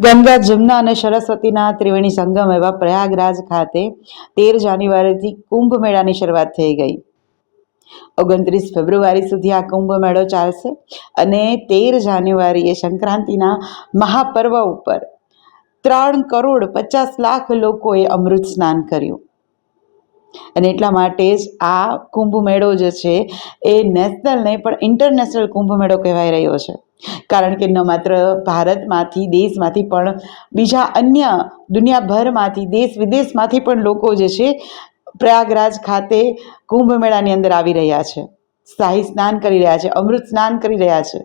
ગંગા જમુના અને સરસ્વતીના ત્રિવેણી સંગમ એવા પ્રયાગરાજ ખાતે તેર જાન્યુઆરીથી કુંભ મેળાની શરૂઆત થઈ ગઈ. ઓગણત્રીસ ફેબ્રુઆરી સુધી આ કુંભ મેળો ચાલશે અને તેર જાન્યુઆરીએ સંક્રાંતિના મહાપર્વ ઉપર ત્રણ કરોડ પચાસ લાખ લોકોએ અમૃત સ્નાન કર્યું. અને એટલા માટે જ આ કુંભ મેળો જે છે, એ નેશનલ નહીં, પણ ઇન્ટરનેશનલ કુંભ મેળો કહેવાઈ રહ્યો છે. કારણ કે ન માત્ર ભારતમાંથી, દેશમાંથી, પણ બીજા અન્ય દુનિયાભરમાંથી, દેશ વિદેશમાંથી પણ લોકો જે છે, પ્રયાગરાજ ખાતે કુંભ મેળાની અંદર આવી રહ્યા છે. શાહી સ્નાન કરી રહ્યા છે, અમૃત સ્નાન કરી રહ્યા છે.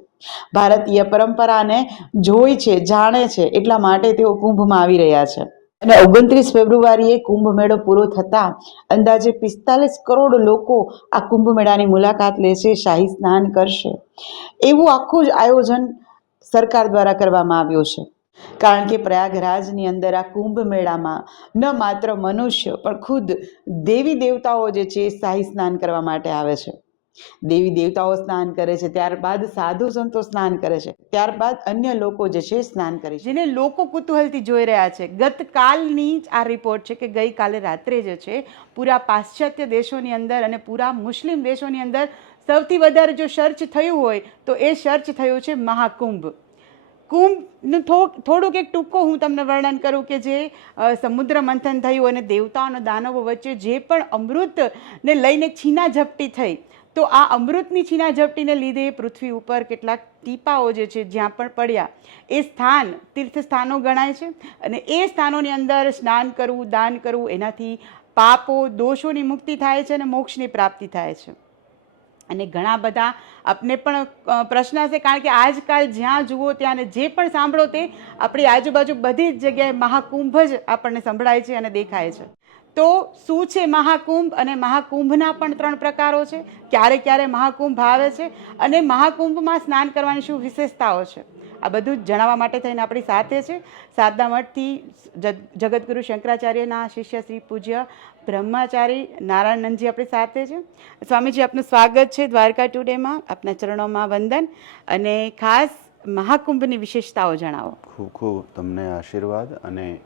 ભારતીય પરંપરાને જોઈ છે, જાણે છે, એટલા માટે તેઓ કુંભમાં આવી રહ્યા છે. અને ઓગણત્રીસ ફેબ્રુઆરીએ કુંભ મેળો પૂરો થતાં અંદાજે પિસ્તાલીસ કરોડ લોકો આ કુંભ મેળાની મુલાકાત લેશે, શાહી સ્નાન કરશે. એવું આખું જ આયોજન સરકાર દ્વારા કરવામાં આવ્યું છે. કારણ કે પ્રયાગરાજની અંદર આ કુંભ મેળામાં ન માત્ર મનુષ્ય પણ ખુદ દેવી દેવતાઓ જે છે, શાહી સ્નાન કરવા માટે આવે છે. દેવી દેવતાઓ સ્નાન કરે છે, ત્યારબાદ સાધુ સંતો સ્નાન કરે છે, ત્યારબાદ અન્ય લોકો જે છે સ્નાન કરે છે. જેને લોકો કુતૂહલથી જોઈ રહ્યા છે. ગતકાલની જ આ રિપોર્ટ છે કે ગઈકાલે રાત્રે જે છે, પૂરા પાશ્ચાત્ય દેશોની અંદર અને પૂરા મુસ્લિમ દેશોની અંદર સૌથી વધારે જો સર્ચ થયું હોય, તો એ સર્ચ થયું છે મહાકુંભ. કુંભનું થોડુંક એક ટૂંકો હું તમને વર્ણન કરું કે જે સમુદ્ર મંથન થયું અને દેવતાઓ અને દાનવો વચ્ચે જે પણ અમૃતને લઈને છીના ઝપટી થઈ તો આ અમૃતની છીના ઝપટીને લીધે પૃથ્વી ઉપર કેટલાક ટીપાઓ જે છે જ્યાં પણ પડ્યા, એ સ્થાન તીર્થસ્થાનો ગણાય છે અને એ સ્થાનોની અંદર સ્નાન કરવું, દાન કરવું, એનાથી પાપો, દોષોની મુક્તિ થાય છે અને મોક્ષની પ્રાપ્તિ થાય છે. અને ઘણા બધા આપને પણ પ્રશ્ન હશે કારણ કે આજકાલ જ્યાં જુઓ ત્યાં અને જે પણ સાંભળો તે આપણી આજુબાજુ બધી જ જગ્યાએ મહાકુંભ જ આપણને સંભળાય છે અને દેખાય છે. તો શું છે મહાકુંભ? અને મહાકુંભના પણ ત્રણ પ્રકારો છે. ક્યારે ક્યારે મહાકુંભ આવે છે અને મહાકુંભમાં સ્નાન કરવાની શું વિશેષતાઓ છે? આ બધું જ જણાવવા માટે થઈને આપણી સાથે છે. સારદા મઠથી જગ- જગતગુરુ શંકરાચાર્યના શિષ્ય શ્રી પૂજ્ય બ્રહ્માચારી નારાયણનંદજી આપણી સાથે છે. સ્વામીજી, આપનું સ્વાગત છે દ્વારકા ટુડેમાં. આપના ચરણોમાં વંદન અને ખાસ મહાકુંભની વિશેષતાઓ જણાવો. ખૂબ ખૂબ તમને આશીર્વાદ અને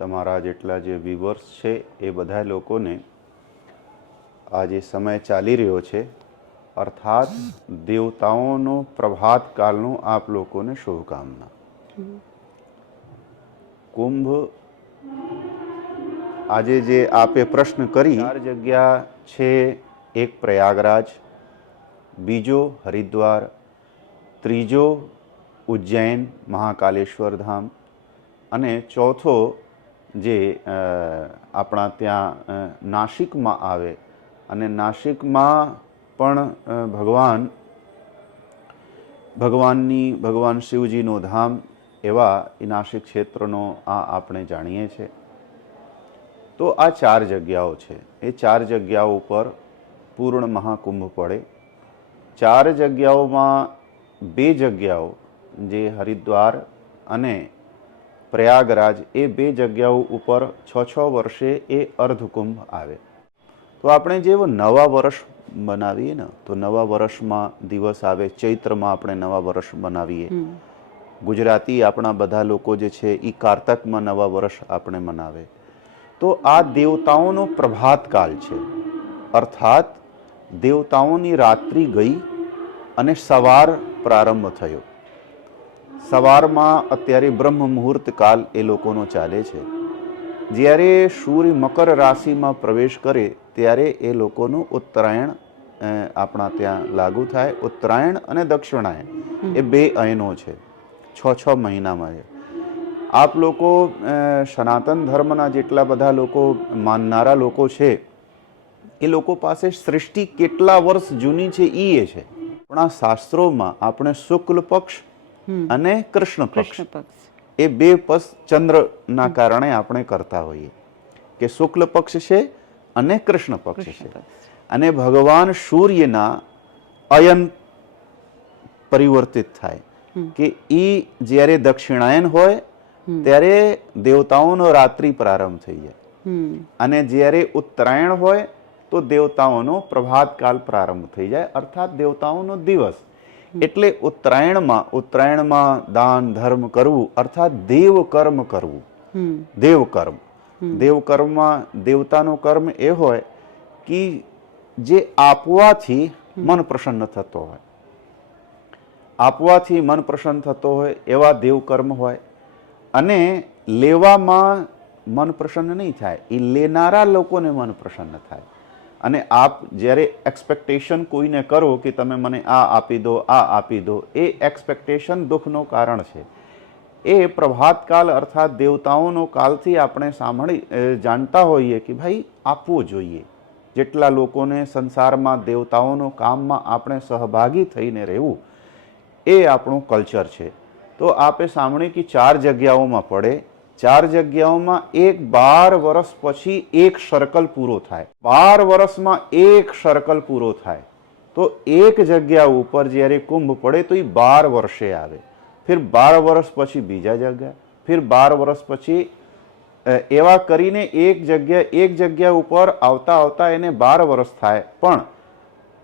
તમારા જેટલા જે વ્યૂવર્સ છે એ બધા લોકોને આ જે સમય ચાલી રહ્યો છે, અર્થાત દેવતાઓનો પ્રભાત કાલનું આપ લોકોને શુભકામના. કુંભ આજે જે આપે પ્રશ્ન કરી, ચાર જગ્યા છે, એક પ્રયાગરાજ, બીજો હરિદ્વાર, ત્રીજો ઉજ્જૈન, મહાકાલેશ્વર ધામ અને ચોથો જે આપણા ત્યાં નાશિકમાં આવે અને નાસિકમાં પણ ભગવાન, ભગવાનની, ભગવાન શિવજીનો ધામ એવા એ નાસિક ક્ષેત્રનો આ આપણે જાણીએ છીએ તો આ ચાર જગ્યાઓ છે. એ ચાર જગ્યાઓ ઉપર પૂર્ણ મહાકુંભ પડે. ચાર જગ્યાઓમાં બે જગ્યાઓ, જે હરિદ્વાર અને પ્રયાગરાજ એ બે જગ્યાઓ ઉપર છ છ વર્ષે એ અર્ધકુંભ આવે. તો આપણે જે નવા વર્ષ બનાવીએ ને તો નવા વર્ષમાં દિવસ આવે ચૈત્રમાં આપણે નવા વર્ષ બનાવીએ. ગુજરાતી આપણા બધા લોકો જે છે એ કારતકમાં નવા વર્ષ આપણે મનાવે. તો આ દેવતાઓનો પ્રભાતકાલ છે. અર્થાત દેવતાઓની રાત્રિ ગઈ અને સવાર પ્રારંભ થયો. સવારમાં અત્યારે બ્રહ્મ મુહૂર્ત કાલ એ લોકોનો ચાલે છે. જ્યારે સૂર્ય મકર રાશિમાં પ્રવેશ કરે ત્યારે એ લોકોનું ઉત્તરાયણ આપણા ત્યાં લાગુ થાય. ઉત્તરાયણ અને દક્ષિણાયણ એ બે અયનો છે. છ છ મહિનામાં છે આપ લોકો સનાતન ધર્મના જેટલા બધા લોકો, માનનારા લોકો છે, એ લોકો પાસે સૃષ્ટિ કેટલા વર્ષ જૂની છે એ છે. આપણા શાસ્ત્રોમાં આપણે શુક્લ પક્ષ અને કૃષ્ણ પક્ષ એ બે પક્ષ ચંદ્રના કારણે આપણે કરતા હોઈએ. કે શુક્લ પક્ષ છે અને કૃષ્ણ પક્ષ છે અને ભગવાન સૂર્યના અયન પરિવર્તિત થાય. કે એ જ્યારે દક્ષિણાયન હોય ત્યારે દેવતાઓનો રાત્રિ પ્રારંભ થઈ જાય. અને જ્યારે ઉત્તરાયણ હોય તો દેવતાઓનો પ્રભાતકાલ પ્રારંભ થઈ જાય. અર્થાત દેવતાઓનો દિવસ. એટલે ઉત્તરાયણમાં ઉત્તરાયણમાં દાન ધર્મ કરવું અર્થાત દેવ કર્મ કરવું. દેવ કર્મ. દેવ કર્મમાં દેવતાનો કર્મ એ હોય કે જે આપવાથી મન પ્રસન્ન થતો હોય. આપવાથી મન પ્રસન્ન થતો હોય એવા દેવ કર્મ હોય અને લેવામાં મન પ્રસન્ન નહીં થાય. એ લેનારા લોકોને મન પ્રસન્ન થાય. અને આપ જ્યારે એક્સપેક્ટેશન કોઈને કરો કે તમે મને આ આપી દો, આ આપી દો, એ એક્સપેક્ટેશન દુઃખનું કારણ છે. એ પ્રભાતકાલ અર્થાત દેવતાઓનો કાલથી આપણે સાંભળી જાણતા હોઈએ કે ભાઈ, આપવું જોઈએ. જેટલા લોકોને સંસારમાં દેવતાઓનો કામમાં આપણે સહભાગી થઈને રહેવું, એ આપણું કલ્ચર છે. તો આપે સાંભળ્યું કે ચાર જગ્યાઓમાં પડે ચાર જગ્યાઓમાં એક બાર વર્ષ પછી એક સર્કલ પૂરો થાય. બાર વર્ષમાં એક સર્કલ પૂરો થાય. તો એક જગ્યા ઉપર જ્યારે કુંભ પડે તો એ બાર વર્ષે આવે. ફિર બાર વર્ષ પછી બીજા જગ્યા, ફિર બાર વર્ષ પછી એવા કરીને એક જગ્યા એક જગ્યા ઉપર આવતા આવતા એને બાર વર્ષ થાય. પણ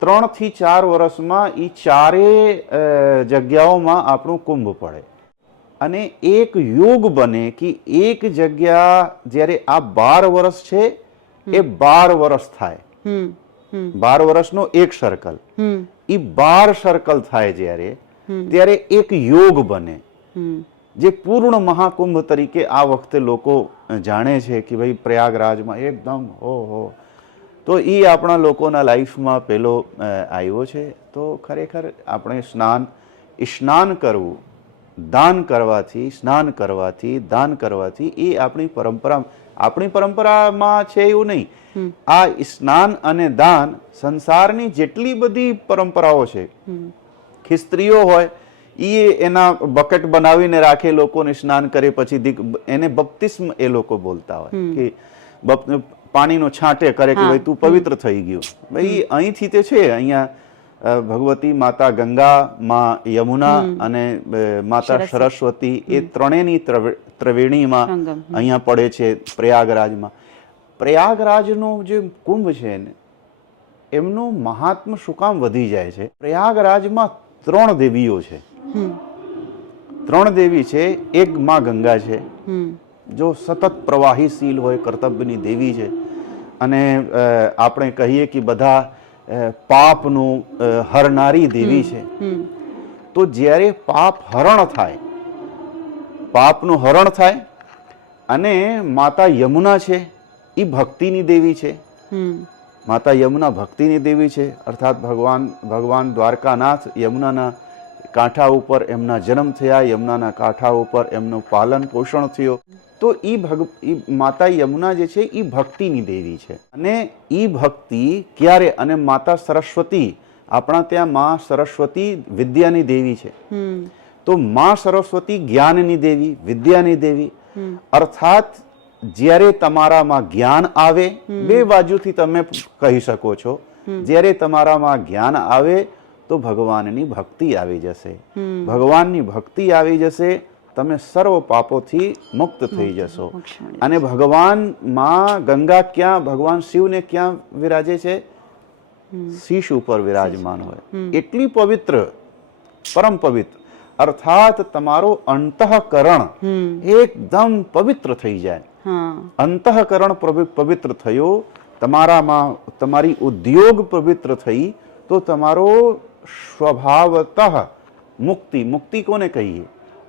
ત્રણથી ચાર વર્ષમાં એ ચારે જગ્યાઓમાં આપણું કુંભ પડે. અને એક યોગ બને કે એક જગ્યા જ્યારે આ બાર વર્ષ છે એ બાર વર્ષ થાય. બાર વર્ષનો એક સર્કલ એ બાર સર્કલ થાય જ્યારે ત્યારે એક યોગ બને. જે પૂર્ણ મહાકુંભ તરીકે આ વખતે લોકો જાણે છે કે ભાઈ પ્રયાગરાજમાં એકદમ હો હો. તો એ આપણા લોકોના લાઈફમાં પેલો આવ્યો છે. તો ખરેખર આપણે સ્નાન સ્નાન કરવું દાન કરવાથી સ્નાન કરવાથી દાન કરવાથી એ આપણી પરંપરા આપણી પરંપરામાં છે એવું નહીં. આ સ્નાન અને દાન સંસારની જેટલી બધી પરંપરાઓ છે ખિસ્ત્રીઓ હોય એ એના બકેટ બનાવીને રાખે લોકોને સ્નાન કરે પછી એને બપ્તિસ્મ એ લોકો બોલતા હોય કે પાણીનો છાંટે કરે કે ભાઈ તું પવિત્ર થઈ ગયું. ભાઈ અહીંથી તે છે અહીંયા ભગવતી માતા ગંગા માં યમુના અને માતા સરસ્વતી. એ ત્રણેયની ત્રિવેણીમાં અહીંયા પડે છે પ્રયાગરાજમાં. પ્રયાગરાજનો જે કુંભ છે ને એમનું મહાત્મ શું કામ વધી જાય છે? પ્રયાગરાજમાં ત્રણ દેવીઓ છે. ત્રણ દેવી છે એક માં ગંગા છે. જો સતત પ્રવાહીશીલ હોય કર્તવ્યની દેવી છે. અને આપણે કહીએ કે બધા પાપનું હરનારી દેવી છે. તો જ્યારે પાપ હરણ થાય પાપનું હરણ થાય અને માતા યમુના છે એ ભક્તિની દેવી છે. માતા યમુના ભક્તિની દેવી છે અર્થાત ભગવાન ભગવાન દ્વારકાનાથ યમુનાના કાંઠા ઉપર એમના જન્મ થયા યમુનાના કાંઠા ઉપર એમનું પાલન પોષણ થયો. તો એ ભગ માતા યમુના જે છે એ ભક્તિની દેવી છે. અને ઈ ભક્તિ ક્યારે? અને માતા સરસ્વતી આપણા ત્યાં મા સરસ્વતી વિદ્યાની દેવી છે. તો મા સરસ્વતી જ્ઞાનની દેવી વિદ્યાની દેવી. અર્થાત જ્યારે તમારામાં જ્ઞાન આવે બે બાજુથી તમે કહી શકો છો. જ્યારે તમારામાં જ્ઞાન આવે તો ભગવાનની ભક્તિ આવી જશે. ભગવાનની ભક્તિ આવી જશે તમે સર્વ પાપોથી મુક્ત થઈ જશો. અને ભગવાનમાં ગંગા ક્યાં ભગવાન શિવને ક્યાં વિરાજે છે? શીશ ઉપર વિરાજમાન હોય. એટલી પવિત્ર પરમ પવિત્ર. અર્થાત તમારો અંતઃકરણ એકદમ પવિત્ર થઈ જાય. અંતઃકરણ પવિત્ર થયો તમારામાં તમારી ઉદ્યોગ પવિત્ર થઈ તો તમારો સ્વભાવતઃ મુક્તિ મુક્તિ કોને કહીએ?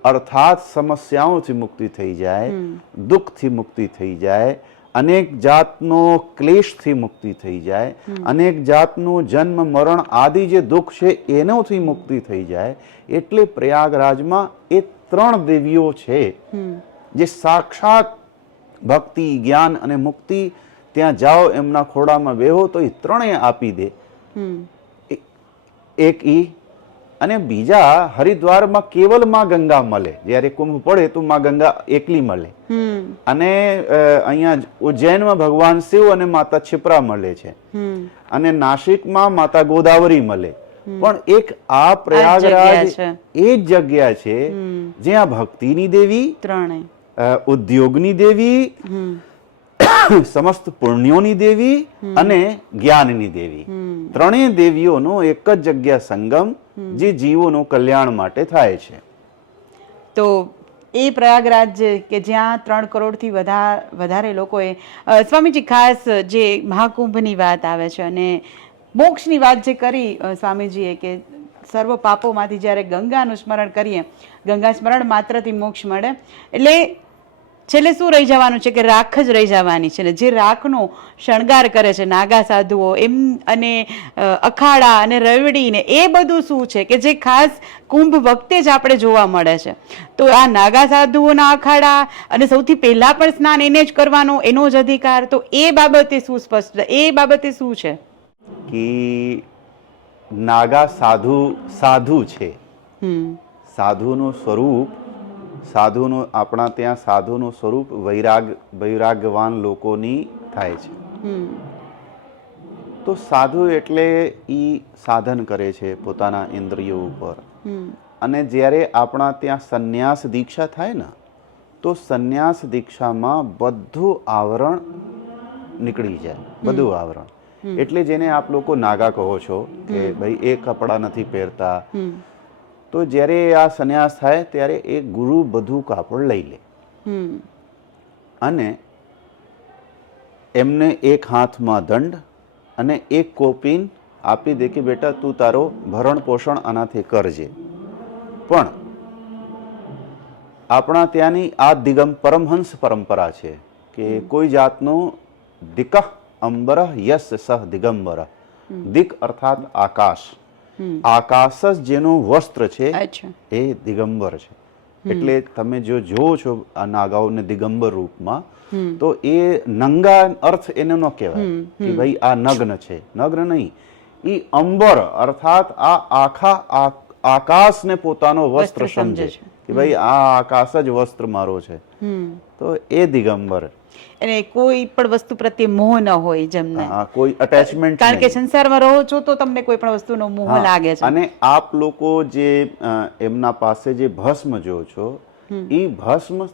અર્થાત સમસ્યાઓથી મુક્તિ થઈ જાય દુઃખથી મુક્તિ થઈ જાય અનેક જાતનો ક્લેશથી મુક્તિ થઈ જાય અનેક જાતનું જન્મ મરણ આદિ જે દુઃખ છે એનોથી મુક્તિ થઈ જાય. એટલે પ્રયાગરાજમાં એ ત્રણ દેવીઓ છે. જે સાક્ષાત ભક્તિ જ્ઞાન અને મુક્તિ ત્યાં જાઓ એમના ખોડામાં બેહો તો એ ત્રણેય આપી દે. એક ઈ અને બીજા હરિદ્વારમાં કેવલમાં ગંગા મળે. જ્યારે કુંભ પડે તો માં ગંગા એકલી મળે. અને અહીંયા ઉજ્જૈનમાં ભગવાન શિવ અને માતા છિપ્રા મળે છે. અને નાસિકમાં માતા ગોદાવરી મળે. પણ એક આ પ્રયાગરાજ એ જ જગ્યા છે જ્યાં ભક્તિની દેવી ઉદ્યોગની દેવી સમસ્ત પુણ્યોની દેવી અને જ્ઞાનની દેવી. ત્રણેય દેવીઓનો એક જ જગ્યા સંગમ જે જીવોનું કલ્યાણ માટે થાય છે. તો એ પ્રયાગરાજ કે જ્યાં ત્રણ કરોડથી વધા, વધારે લોકોએ સ્વામીજી ખાસ જે મહાકુંભની વાત આવે છે અને મોક્ષની વાત જે કરી સ્વામીજીએ કે સર્વ પાપોમાંથી જ્યારે ગંગાનું સ્મરણ કરીએ, ગંગા સ્મરણ માત્રથી મોક્ષ મળે. એટલે છેલ્લે શું રહી જવાનું છે કે રાખ જ રહી જવાની છે ને જે રાખનો શણગાર કરે છે નાગા સાધુઓ એમ અને અખાડા અને રવડી ને એ બધું શું છે કે જે ખાસ કુંભ વખતે જ આપણે જોવા મળે છે. તો આ નાગા સાધુઓના અખાડા અને સૌથી પહેલાં પણ સ્નાન એને જ કરવાનો એનો જ અધિકાર તો એ બાબતે શું સ્પષ્ટ એ બાબતે શું છે? કે નાગા સાધુ સાધુ છે. સાધુનું સ્વરૂપ સાધુનું આપણા ત્યાં સાધુનું સ્વરૂપ વૈરાગ વૈરાગ્યવાન લોકોની થાય છે. તો સાધુ એટલે એ સાધન કરે છે પોતાના ઇન્દ્રિયો ઉપર. અને જ્યારે આપણા ત્યાં સંન્યાસ દીક્ષા થાય ને તો સંન્યાસ દીક્ષામાં બધું આવરણ નીકળી જાય. બધું આવરણ. એટલે જેને આપ લોકો નાગા કહો છો કે ભાઈ એ કપડાં નથી પહેરતા. તો જ્યારે આ સંન્યાસ થાય ત્યારે એ ગુરુ બધું કાપડ લઈ લે. અને એમને એક હાથમાં દંડ અને એક કોપીન આપી દે કે બેટા તું તારો ભરણ પોષણ આનાથી કરજે. પણ આપણા ત્યાંની આ દિગમ પરમહંસ પરંપરા છે કે કોઈ જાતનું દિકઃ અંબર યસ સહ દિગંબર. દિક અર્થાત આકાશ. આકાશ જ જેનું વસ્ત્ર છે એ દિગંબર છે. એટલે તમે જો જોવો છો આ નાગાઓને દિગંબર રૂપમાં તો એ નંગા અર્થ એને ન કહેવાય કે ભાઈ આ નગ્ન છે. નગ્ન નહીં. એ અંબર અર્થાત આ આખા આકાશને પોતાનો વસ્ત્ર સમજે છે. કે ભાઈ આ આકાશ જ વસ્ત્ર મારો છે. તો એ દિગંબર. અને કોઈ પણ વસ્તુ પ્રત્યે મોહ ન હોય જેમને. કોઈ અટેચમેન્ટ કારણ કે સંસારમાં રહો છો તો તમને કોઈ પણ વસ્તુનો મોહ લાગે છે. અને આપ લોકો જે એમના પાસે જે ભસ્મ જો છો એ ભસ્મ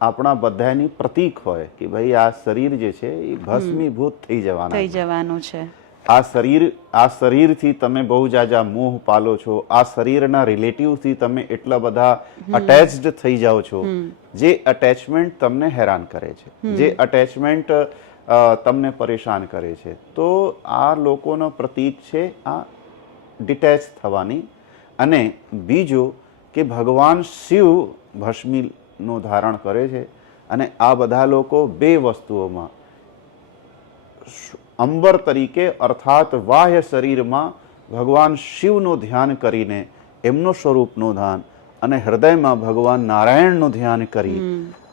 આપણા બધાની પ્રતીક હોય કે ભાઈ આ શરીર જે છે એ ભસ્મીભૂત થઈ જવાનું થઈ જવાનું છે. આ શરીર આ શરીરથી તમે બહુ જાજા મોહ પાલો છો. આ શરીરના રિલેટિવથી તમે એટલા બધા અટેચ્ડ થઈ જાઓ છો જે અટેચમેન્ટ તમને હેરાન કરે છે. જે અટેચમેન્ટ તમને પરેશાન કરે છે. તો આ લોકોનો પ્રતીક છે આ ડિટેચ થવાની. અને બીજું કે ભગવાન શિવ ભસ્મીનું ધારણ કરે છે. અને આ બધા લોકો બે વસ્તુઓમાં અંબર તરીકે અર્થાત બાહ્ય શરીરમાં ભગવાન શિવનું ધ્યાન કરીને એમનું સ્વરૂપનું ધ્યાન અને હૃદયમાં ભગવાન નારાયણનું ધ્યાન કરી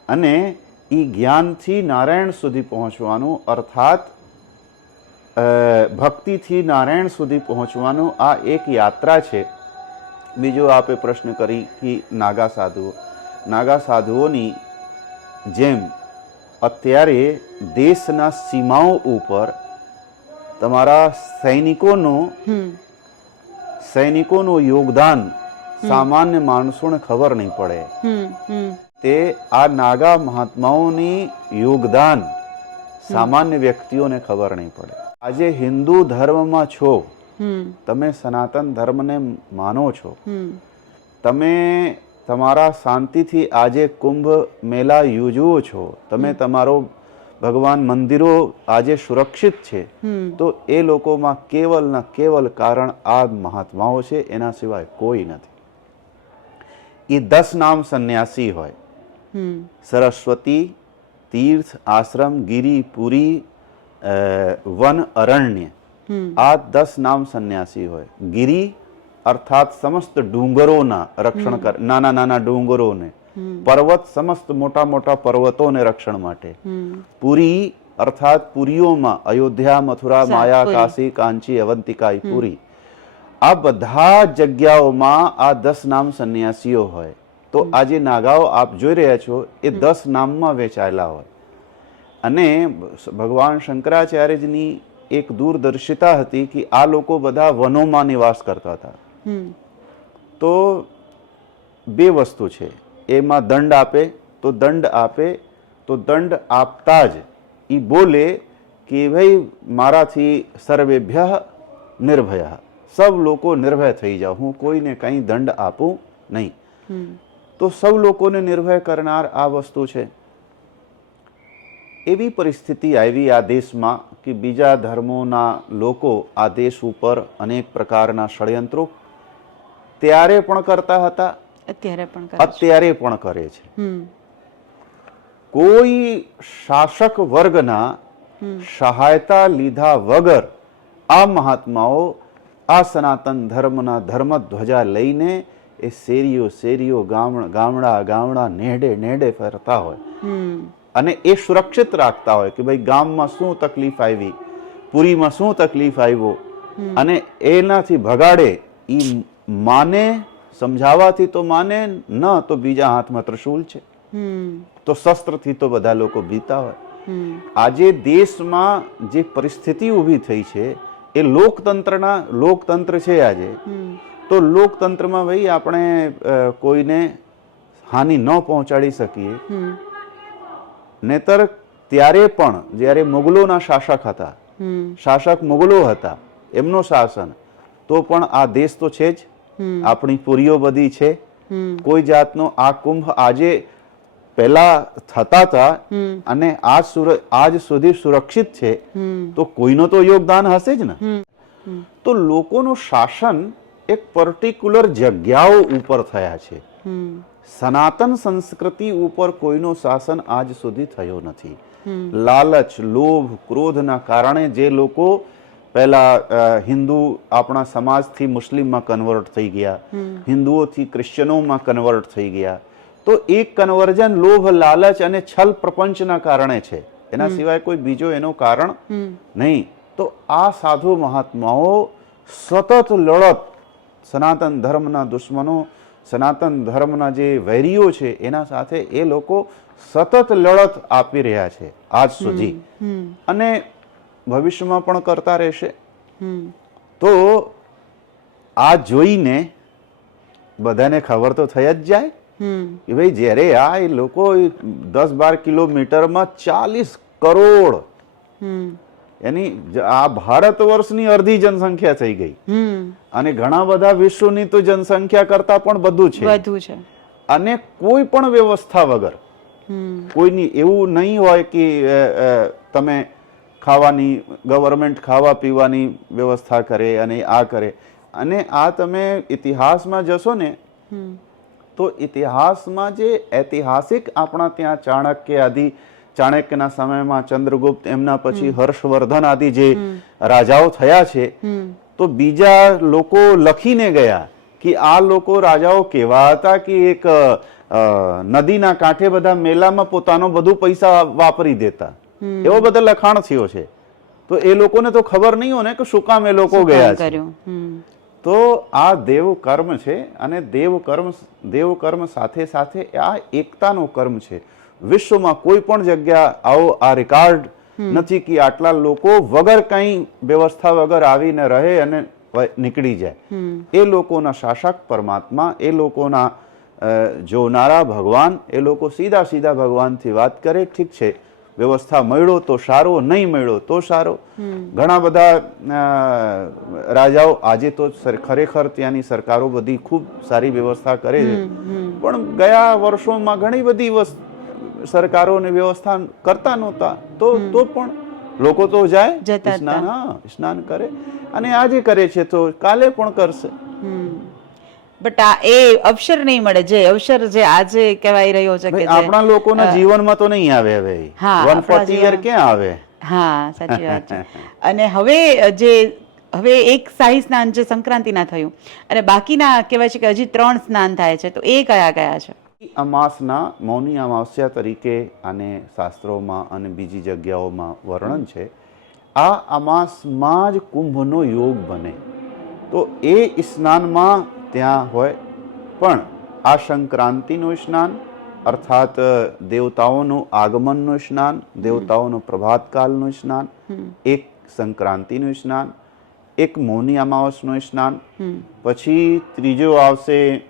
અને એ જ્ઞાનથી નારાયણ સુધી પહોંચવાનું અર્થાત ભક્તિથી નારાયણ સુધી પહોંચવાનું આ એક યાત્રા છે. બીજો આપે પ્રશ્ન કરી કે નાગા સાધુઓ નાગા સાધુઓની જેમ અત્યારે દેશના સીમાઓ ઉપર તમારા સૈનિકોનું સૈનિકોનું યોગદાન સામાન્ય માણસોને ખબર નહીં પડે. તે આ નાગા મહાત્માઓની યોગદાન સામાન્ય વ્યક્તિઓને ખબર નહીં પડે. આજે હિન્દુ ધર્મમાં છો. તમે સનાતન ધર્મને માનો છો. તમે તમારા શાંતિથી આજે કુંભ મેળા યોજવો છો. તમે તમારો ભગવાન મંદિરો આજે સુરક્ષિત છે તો એ લોકોમાં કેવલ ને કેવલ કારણ આ મહાત્માઓ છે એના સિવાય કોઈ નથી. એ દસ નામ સંન્યાસી હોય. સરસ્વતી તીર્થ આશ્રમ ગિરી પુરી વન અરણ્ય. આ દસ નામ સંન્યાસી હોય. ગિરી અર્થાત સમસ્ત ડુંગરોના રક્ષણ કર નાના નાના ડુંગરોને. પર્વત સમસ્ત મોટા મોટા પર્વતોને રક્ષણ માટે. પુરી અર્થાત પુરીઓમાં અયોધ્યા મથુરા માયા. કાશી કાંચી અવંતિકા પુરી. આ બધા જગ્યાઓમાં આ દસ નામ સંન્યાસીઓ હોય. તો આ જે નાગાઓ આપ જોઈ રહ્યા છો એ દસ નામમાં વેચાયેલા હોય. અને ભગવાન શંકરાચાર્યજીની એક દૂરદર્શિતા હતી કે આ લોકો બધા વનોમાં નિવાસ કરતા હતા. તો બે વસ્તુ છે. એમાં દંડ આપે તો દંડ આપે તો દંડ આપતા જ એ બોલે કે ભાઈ મારાથી સર્વેભ્ય નિર્ભય. સૌ લોકો નિર્ભય થઈ જાઓ. હું કોઈને કંઈ દંડ આપું નહીં. તો સૌ લોકોને નિર્ભય કરનાર આ વસ્તુ છે. એવી પરિસ્થિતિ આવી આ દેશમાં કે બીજા ધર્મોના લોકો આ દેશ ઉપર અનેક પ્રકારના ષડયંત્રો ત્યારે પણ કરતા હતા. અત્યારે પણ કરે છે. અત્યારે પણ કરે છે. કોઈ શાસક વર્ગના સહાયતા લીધા વગર આ મહાત્માઓ આ સનાતન ધર્મના ધ્વજા લઈને એ શેરીઓ શેરીઓ ગામડા ગામડા નેડે નેડે ફરતા હોય. અને એ સુરક્ષિત રાખતા હોય કે ભાઈ ગામમાં શું તકલીફ આવી પુરીમાં શું તકલીફ આવ્યો અને એનાથી ભગાડે એ માને સમજાવવાથી તો માને ન તો બીજા હાથમાં ત્રિશુલ છે. તો શસ્ત્રથી તો બધા લોકો બીતા હોય. આજે દેશમાં જે પરિસ્થિતિ ઊભી થઈ છે એ લોકતંત્રના લોકતંત્ર છે આજે. તો લોકતંત્રમાં ભાઈ આપણે કોઈને હાનિ ન પહોંચાડી શકીએ. નેતર ત્યારે પણ જ્યારે મુગલોના શાસક હતા શાસક મુગલો હતા એમનો શાસન તો પણ આ દેશ તો છે જ. આપણી પુરીઓ બધી છે. કોઈ જાતનો આ કુંભ આજે પહેલા થતા હતા અને આજ આજ સુધી સુરક્ષિત છે. તો કોઈનો તો યોગદાન હશે જ ને? તો લોકોનું શાસન એક પર્ટિક્યુલર જગ્યાઓ ઉપર થયા છે. સનાતન સંસ્કૃતિ ઉપર કોઈનો શાસન આજ સુધી થયો નથી. લાલચ લોભ ક્રોધના કારણે જે લોકો પહેલા હિન્દુ આપણા સમાજથી મુસ્લિમમાં કન્વર્ટ થઈ ગયા. હિન્દુઓથી ક્રિશ્ચનોમાં કન્વર્ટ થઈ ગયા. તો એ કન્વર્જન લોભ લાલચ અને છલ પ્રપંચના કારણે છે. એના સિવાય કોઈ બીજો એનો કારણ નહીં. તો આ સાધુ મહાત્માઓ સતત લડત સનાતન ધર્મના દુશ્મનો સનાતન ધર્મના જે વૈરીઓ છે એના સાથે એ લોકો સતત લડત આપી રહ્યા છે આજ સુધી. અને ભવિષ્યમાં પણ કરતા રહેશે. તો આ જોઈને બધાને ખબર તો થઈ જ જાય કે ભાઈ જ્યારે આ એ લોકો દસ બાર કિલોમીટરમાં ચાલીસ કરોડ એની આ ભારત વર્ષની અડધી જનસંખ્યા થઈ ગઈ. અને ઘણા બધા વિશ્વની તો જનસંખ્યા કરતા પણ બધું છે. બધું છે. અને કોઈ પણ વ્યવસ્થા વગર કોઈની એવું નહીં હોય કે તમે ખાવાની ગવર્મેન્ટ ખાવા પીવાની વ્યવસ્થા કરે અને આ કરે. અને આ તમે ઇતિહાસમાં જશો ને તો ઇતિહાસમાં જે ઐતિહાસિક આપણા ત્યાં ચાણક્ય આદિ ચાણક્યના સમયમાં ચંદ્રગુપ્ત એમના પછી હર્ષવર્ધન આદિ જે રાજાઓ થયા છે તો બીજા લોકો લખીને ગયા કે આ લોકો રાજાઓ કેવા હતા કે એક નદીના કાંઠે બધા મેલામાં પોતાનો બધું પૈસા વાપરી દેતા. એવો બધા લખાણ થયો છે. તો એ લોકોને તો ખબર નહીં હોય ને કે શું કામ એ લોકો ગયા છે. તો આ દેવ કર્મ છે અને દેવ કર્મ દેવ કર્મ સાથે સાથે આ એકતાનો કર્મ છે. વિશ્વમાં કોઈ પણ જગ્યા આવો આ રેકોર્ડ નથી કે આટલા લોકો વગર કંઈ વ્યવસ્થા વગર આવીને રહે અને નીકળી જાય. એ લોકોના શાસક પરમાત્મા એ લોકોના જોનારા ભગવાન એ લોકો સીધા સીધા ભગવાનથી વાત કરે ઠીક છે. વ્યવસ્થા મળ્યો તો સારો નહીં મળ્યો તો સારો. ઘણા બધા રાજાઓ આજે તો ખરેખર ત્યાંની સરકારો બધી ખૂબ સારી વ્યવસ્થા કરે છે. પણ ગયા વર્ષોમાં ઘણી બધી સરકારોને વ્યવસ્થા કરતા નહોતા. તો તો પણ લોકો તો જાય સ્નાન હા સ્નાન કરે. અને આજે કરે છે તો કાલે પણ કરશે. બટ આ એ અવસર નહીં મળે. જે અવસર જે આજે કહેવાય રહ્યો છે કે આપણા લોકોના જીવનમાં તો નહીં આવે હવે. હા, વન આપણા ફોર્ટી યર ક્યાં આવે? હા સાચી વાત છે. અને હવે જે હવે એક શાહી સ્નાન જે સંક્રાંતિના થયું. અને બાકીના કહેવાય છે કે હજી ત્રણ સ્નાન થાય છે. તો એ કયા કયા છે? અમાસના મૌની અમાવસ્યા તરીકે આને શાસ્ત્રોમાં અને બીજી જગ્યાઓમાં વર્ણન છે. આ અમાસમાં જ કુંભનો યોગ બને. તો એ સ્નાનમાં ત્યાં હોય. પણ આ સંક્રાંતિનું સ્નાન અર્થાત દેવતાઓનું આગમનનું સ્નાન દેવતાઓનું પ્રભાતકાલનું સ્નાન એક સંક્રાંતિનું સ્નાન એક મૌની અમાવસનું સ્નાન પછી ત્રીજો આવશે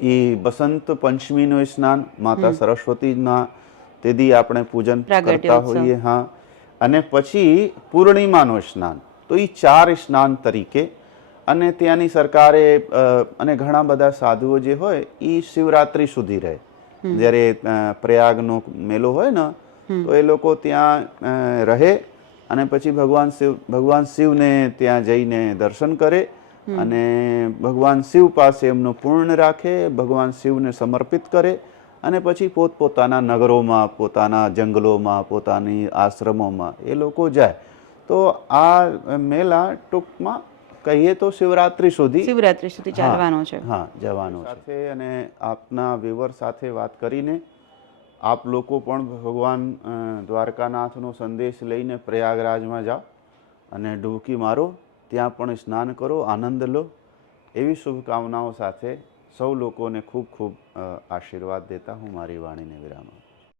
એ બસંત પંચમીનું સ્નાન માતા સરસ્વતીના તેથી આપણે પૂજન કરતા હોઈએ હા. અને પછી પૂર્ણિમાનું સ્નાન. તો એ ચાર સ્નાન તરીકે અને ત્યાંની સરકારે અને ઘણા બધા સાધુઓ જે હોય એ શિવરાત્રિ સુધી રહે. જ્યારે પ્રયાગનો મેલો હોય ને તો એ લોકો ત્યાં રહે અને પછી ભગવાન શિવ ભગવાન શિવને ત્યાં જઈને દર્શન કરે અને ભગવાન શિવ પાસે એમનું પૂર્ણ રાખે ભગવાન શિવને સમર્પિત કરે અને પછી પોતપોતાના નગરોમાં પોતાના જંગલોમાં પોતાની આશ્રમોમાં એ લોકો જાય. તો આ મેળા ટૂંકમાં કહીએ તો શિવરાત્રિ સુધી શિવરાત્રી સુધી ચાલવાનો છે. હા જવાનું સાથે અને આપના વિવર સાથે વાત કરીને આપ લોકો પણ ભગવાન દ્વારકાનાથનો સંદેશ લઈને પ્રયાગરાજમાં જાઓ અને ડૂબકી મારો ત્યાં પણ સ્નાન કરો આનંદ લો. એવી શુભકામનાઓ સાથે સૌ લોકોને ખૂબ ખૂબ આશીર્વાદ દેતા હું મારી વાણીને વિરામ આપું.